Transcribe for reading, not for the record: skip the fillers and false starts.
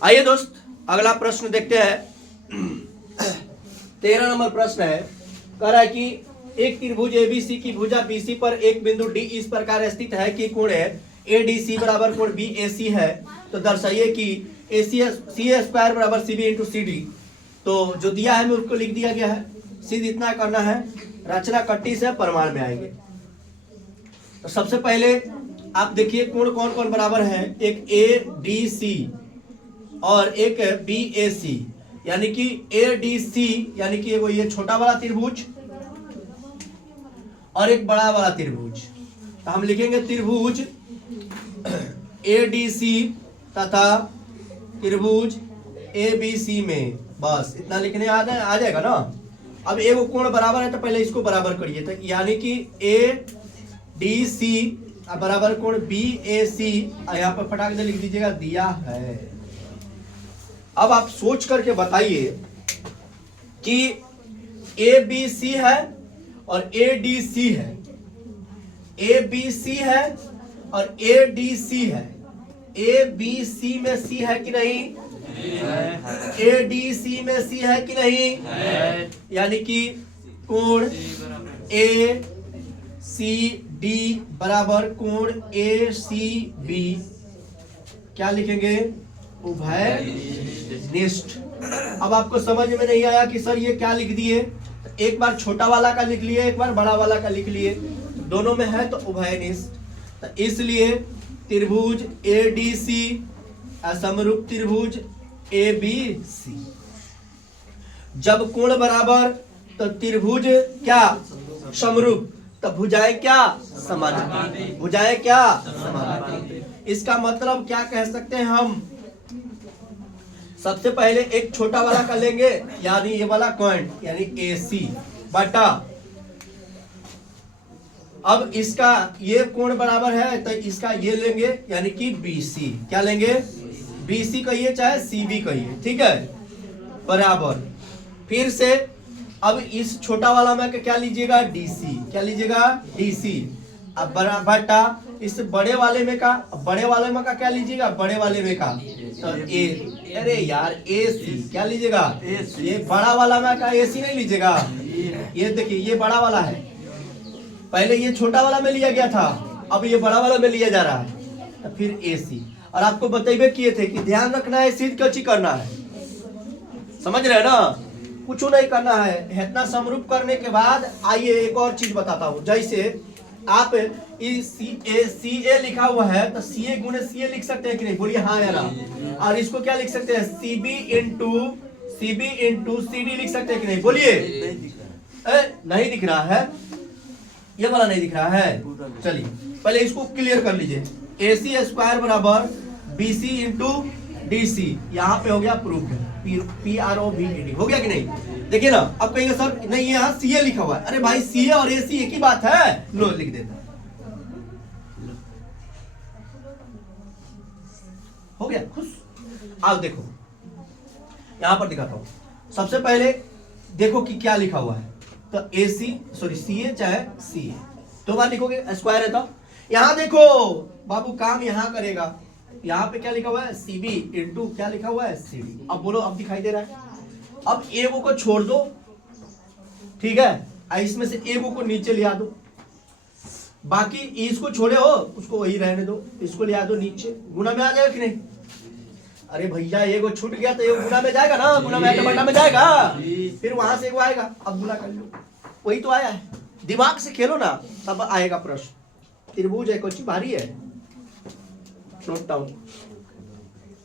आइए दोस्त अगला प्रश्न देखते हैं। 13 नंबर प्रश्न है, कह रहा है कि एक त्रिभुज एबीसी की भुजा बीसी पर एक बिंदु डी इस प्रकार स्थित है कि कोण एडीसी बराबर कोण बीएसी है, तो दर्शाइए कि एसी सी स्क्वायर बराबर सीबी इंटू सी डी। तो जो दिया है मैं उसको लिख दिया गया है, सीधे इतना करना है, रचना कट्टी से प्रमाण में आएंगे। तो सबसे पहले आप देखिए कोण कौन कौन बराबर है, एक ए डी सी और एक बी ए सी, यानी कि ए डी सी यानी कि वो ये छोटा वाला त्रिभुज और एक बड़ा वाला त्रिभुज। तो हम लिखेंगे त्रिभुज ए डी सी तथा त्रिभुज ए बी सी में, बस इतना लिखने आ जाएगा ना। अब ए वो कोण बराबर है तो पहले इसको बराबर करिए, तो यानी कि ए डी सी बराबर कोण बी ए सी, यहाँ पर फटाक से लिख दीजिएगा, दिया है। अब आप सोच करके बताइए कि ए बी सी है और ए डी सी है, ए बी सी है और ए डी सी है, ए बी सी में सी है कि नहीं, ए डी सी में सी है कि नहीं, यानी कि कोण ए सी डी बराबर कोण ए सी बी, क्या लिखेंगे, उभयनिष्ठ। अब आपको समझ में नहीं आया कि सर ये क्या लिख दिए, एक बार छोटा वाला का लिख लिए, एक बार बड़ा वाला का लिख लिए, दोनों में है तो उभयनिष्ठ। तो इसलिए त्रिभुज ए डी सी असमरूप त्रिभुज ए बी सी। जब कोण बराबर तो त्रिभुज क्या, समरूप, तो भुजाएं क्या, समानुपाती, भुजाएं क्या, समानुपाती। इसका मतलब क्या कह सकते हैं हम, सबसे पहले एक छोटा वाला कर लेंगे, यानी ये वाला पॉइंट यानी ए सी बटा, अब इसका ये कोण बराबर है तो इसका ये लेंगे यानी कि बीसी, क्या लेंगे, बीसी कहिए चाहे सीबी कहिए, ठीक है, बराबर। फिर से अब इस छोटा वाला में क्या लीजिएगा, डीसी, क्या लीजिएगा, डीसी। अब बटा इस बड़े वाले में का, बड़े वाले में का क्या लीजिएगा, बड़े वाले में का तो ए, अरे यार ए सी, क्या लीजिएगा, ये बड़ा वाला में का ए सी नहीं लीजिएगा, ये देखिए ये बड़ा वाला है, पहले ये छोटा वाला में लिया गया था, अब ये बड़ा वाला में लिया जा रहा है, तो फिर ए सी। और आपको बतेबे किए थे कि ध्यान रखना है, सीध कच्ची करना है, समझ रहे हैं ना, कुछ नहीं करना है। इतना समरूप करने के बाद आइए एक और चीज बताता हूं, जैसे आप सी ए लिखा हुआ है तो सी ए गुणे सी ए लिख सकते हैं कि नहीं, बोलिए हाँ या ना। और इसको क्या लिख सकते हैं, सीबी इंटू सी डी लिख सकते हैं कि नहीं, बोलिए, नहीं दिख रहा है, ये वाला नहीं दिख रहा है। चलिए पहले इसको क्लियर कर लीजिए, ए सी स्क्वायर बराबर B C into D C, यहाँ पे हो गया प्रूफ है, P R O B D हो गया कि नहीं। देखिए ना, अब कहेंगे सर नहीं यहाँ सी ए लिखा हुआ है, अरे भाई सी ए और ए सी एक ही बात है, लो लिख देता, हो गया खुश। अब देखो यहां पर दिखाता हूं, सबसे पहले देखो कि क्या लिखा हुआ है, तो ए सी सॉरी सी ए चाहे सी ए, दो बार लिखोगे, स्क्वायर है तो यहां देखो बाबू काम यहां करेगा, यहाँ पे क्या लिखा हुआ है, सीबी इंटू क्या लिखा हुआ है, सीडी। अब बोलो, अब दिखाई दे रहा है, अब एगो को छोड़ दो, ठीक है, इसमें से एगो को नीचे ले आ दो, बाकी इसको छोड़े हो उसको वही रहने दो, इसको ले आ दो नीचे, गुना में आ जाएगा कि नहीं, अरे भैया एगो छूट गया तो एगो गुना में जाएगा ना, गुना में आएगा बटा में जाएगा, फिर वहां से एगो आएगा, अब गुना कर लो, वही तो आया है, दिमाग से खेलो ना तब आएगा प्रश्न। त्रिभुज है, कुछ भारी है, नोट डाउन।